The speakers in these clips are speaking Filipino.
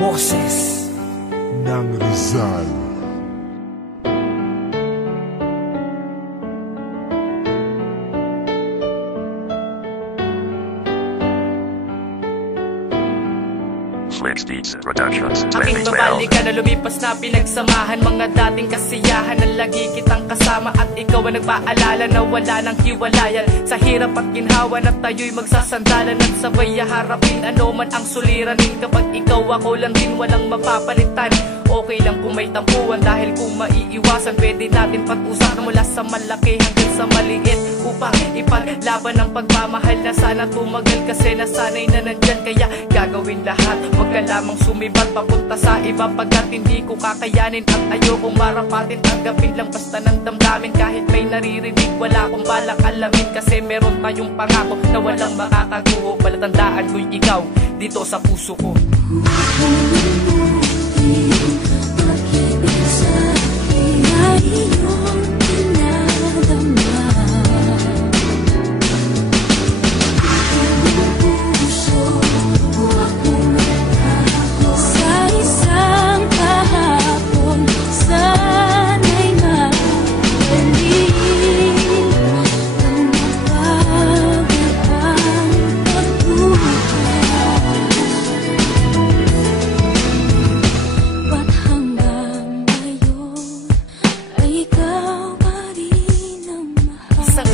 Boses ng Rizal. Flex Beats Productions. Aking babalikan na lumipas na pinagsamahan, mga dating kasiyahan na lagi kitang kasama. At ikaw ang nagpaalala na wala nang hiwalayan. Sa hirap at ginhawa na tayo'y magsasandalan at sabay harapin ano man ang suliranin. Kapag ikaw ako lang din walang mapapalitan. Okay lang kung may tampuan, dahil kung maiiwasan pwede natin pag-usapan mula sa malaki hanggang sa maliit, upang ipaglaban ang pagmamahal na sana tumagal. Kasi nasanay na nandyan, kaya gagawin lahat. Huwag ka lamang sumibat papunta sa iba, pagkat hindi ko kakayanin at ayokong marapatin. Tanggapin lang basta ng damdamin, kahit may naririnig wala akong balak alamin. Kasi meron tayong pangako na walang makakaguho. Palatandaan ko'y ikaw dito sa puso ko.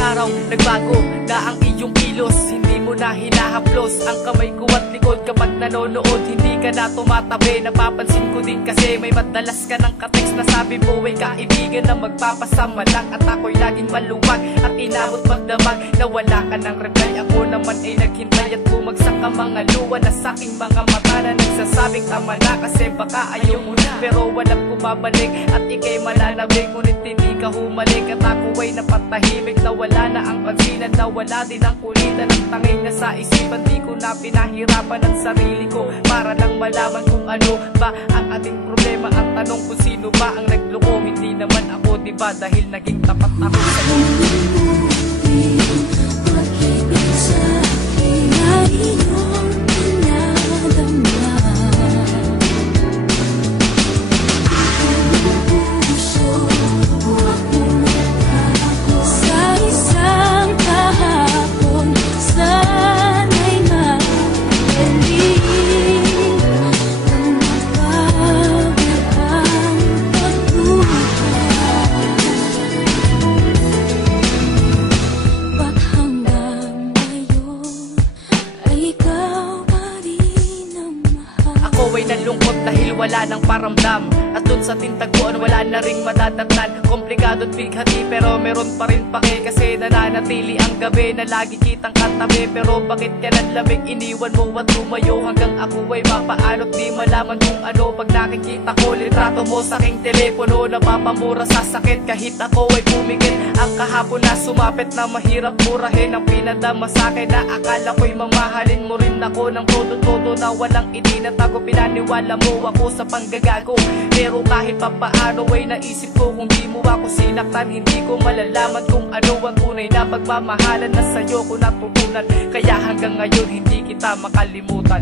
Araw, nagbago na ang iyong kilos. Hindi mo na hinahaplos ang kamay ko at likod kapag nanonood. Hindi ka na tumatabi, napapansin ko din kasi may madalas ka ng kateks na sabi mo ay kaibigan na magpapasama lang. At ako'y laging maluwag at inabot magdamag na wala ka ng reply. Ako naman ay naghintay at bumagsak ang mga luwa na saking mga mata na nagsasabing tama na. Kasi baka ayaw mo na, pero walang kumabalik at ikay mananabig. Ngunit hindi ka humalik at ako ay napatahimik na wala na ang pansinan, na wala din ang kulitan ng tanging na sa isipan. Di ko na pinahirapan ang sarili ko para lang malaman kung ano ba ang ating problema. Ang tanong kung sino ba ang nagloko, hindi naman ako, diba? Dahil naging tapat ako sa iyo. Ay nalungkot dahil wala nang paramdam. At dun sa tintagpuan wala na ring matatatnan. Komplikado at bighati pero meron pa rin pake. Kasi nananatili ang gabi na lagi kitang katabi. Pero bakit ka nanlamig, iniwan mo at tumayo hanggang ako ay mapaano't di malaman kung ano. Pag nakikita ko litrato mo sa aking telepono, napapamura sa sakit kahit ako ay pumikit. Ang kahapon na sumapit na mahirap murahin, ang pinadama sa akin na akala ko'y mamahalin mo rin ako ng todo-todo na walang itinatago. Pinaniwala mo ako sa panggagago, pero kahit pa paano ay naisip ko kung di mo ako sinaktan, hindi ko malalaman kung ano ang tunay na pagmamahalan na sa'yo ko natutunan. Kaya hanggang ngayon hindi kita makalimutan.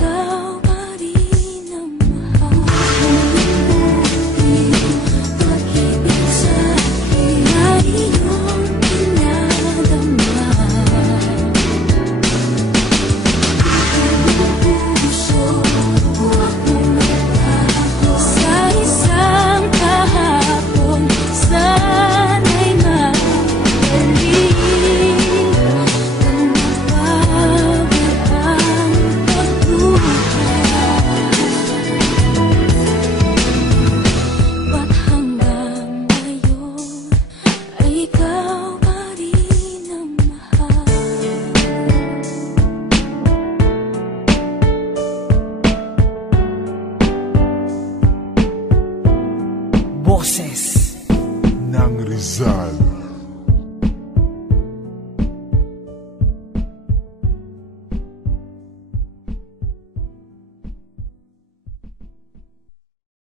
Go. Boses ng Rizal.